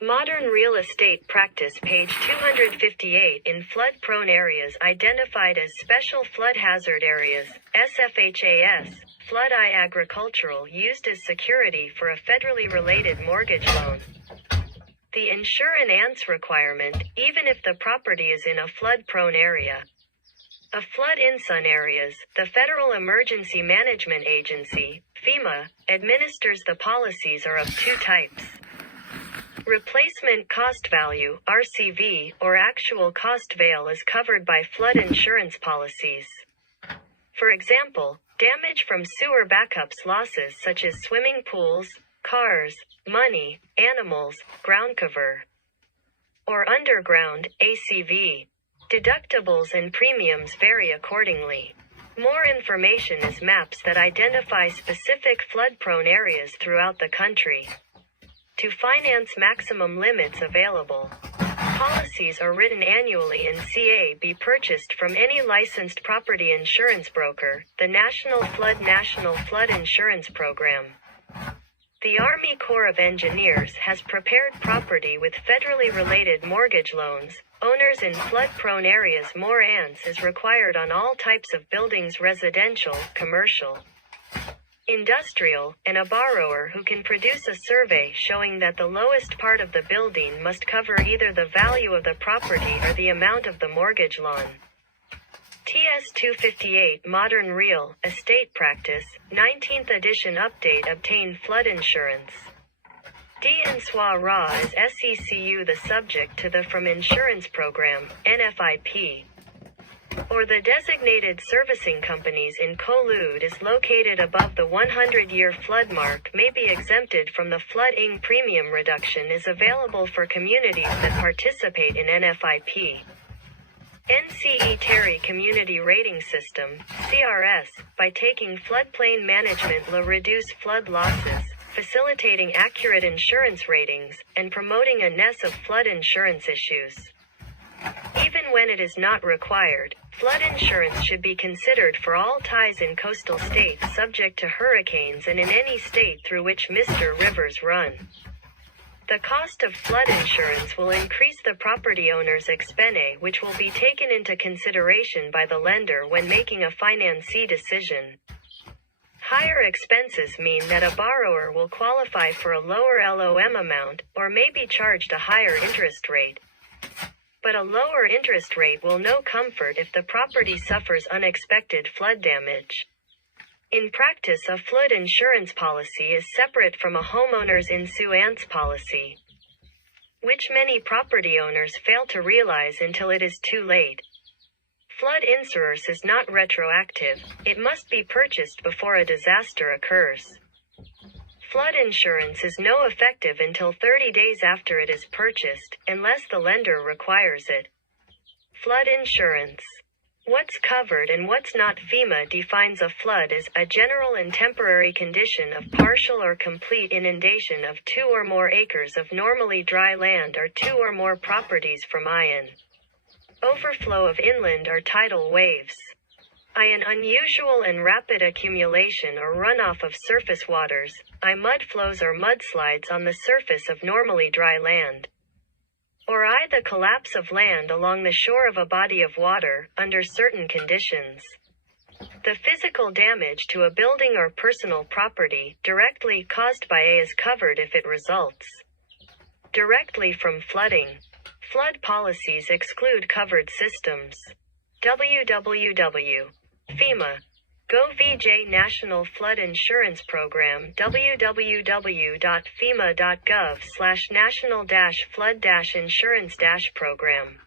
Modern Real Estate Practice, page 258. In flood-prone areas identified as Special Flood Hazard Areas, SFHAS, flood-eye agricultural used as security for a federally related mortgage loan. The insure an ANS requirement, even if the property is in a flood-prone area. A flood in some areas, the Federal Emergency Management Agency, FEMA, administers the policies are of two types. Replacement cost value, RCV, or actual cost vail is covered by flood insurance policies. For example, damage from sewer backups losses such as swimming pools, cars, money, animals, ground cover, or underground, ACV. Deductibles and premiums vary accordingly. More information is maps that identify specific flood-prone areas throughout the country. To finance maximum limits available. Policies are written annually and be purchased from any licensed property insurance broker, the National Flood Insurance Program. The Army Corps of Engineers has prepared property with federally related mortgage loans. Owners in flood-prone areas. More ANS is required on all types of buildings: residential, commercial, industrial, and a borrower who can produce a survey showing that the lowest part of the building must cover either the value of the property or the amount of the mortgage loan. TS 258 Modern Real Estate Practice, 19th edition update. Obtain flood insurance. D'Ansois Ra is SECU the subject to the From Insurance Program, NFIP. Or the designated servicing companies in Collude is located above the 100-year flood mark may be exempted from the flood-ing. Premium reduction is available for communities that participate in NFIP. NCE Terry Community Rating System, CRS, by taking floodplain management will reduce flood losses, facilitating accurate insurance ratings, and promoting awareness of flood insurance issues. Even when it is not required, flood insurance should be considered for all ties in coastal states subject to hurricanes and in any state through which Mr. Rivers run. The cost of flood insurance will increase the property owner's expense, which will be taken into consideration by the lender when making a financing decision. Higher expenses mean that a borrower will qualify for a lower LOM amount, or may be charged a higher interest rate. But a lower interest rate will no comfort if the property suffers unexpected flood damage. In practice, a flood insurance policy is separate from a homeowner's insurance policy, which many property owners fail to realize until it is too late. Flood insurance is not retroactive, it must be purchased before a disaster occurs. Flood insurance is no effective until 30 days after it is purchased, unless the lender requires it. Flood insurance. What's covered and what's not. FEMA defines a flood as a general and temporary condition of partial or complete inundation of 2 or more acres of normally dry land or 2 or more properties from an overflow of inland or tidal waves. An unusual and rapid accumulation or runoff of surface waters, mudflows or mudslides on the surface of normally dry land. Or the collapse of land along the shore of a body of water, under certain conditions. The physical damage to a building or personal property, directly caused by is covered if it results directly from flooding. Flood policies exclude covered systems. www.FEMA. GovVJ National Flood Insurance Program. www.fema.gov/national-flood-insurance-program